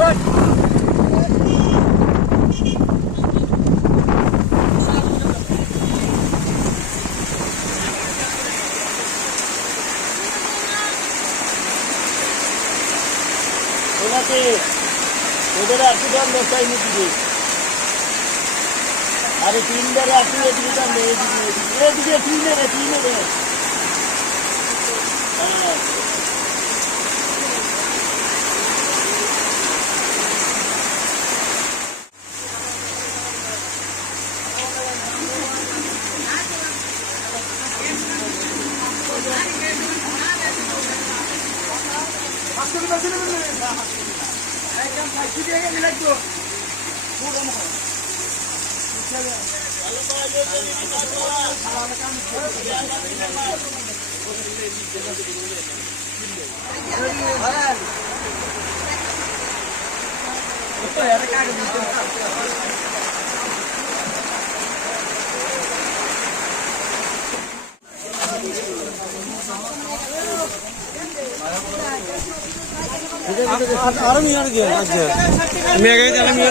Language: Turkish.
Dön. Hadi. Burada artıdan mesai mi gidiyor? Hadi filmler artık yediğinden neye gidiyor? Ne bize filmler, filmler. Tamam. এদিকে তিনে রে তিনে রে হ্যাঁ আরো মিয়ার গিয়ে আছে আমি আগে আমি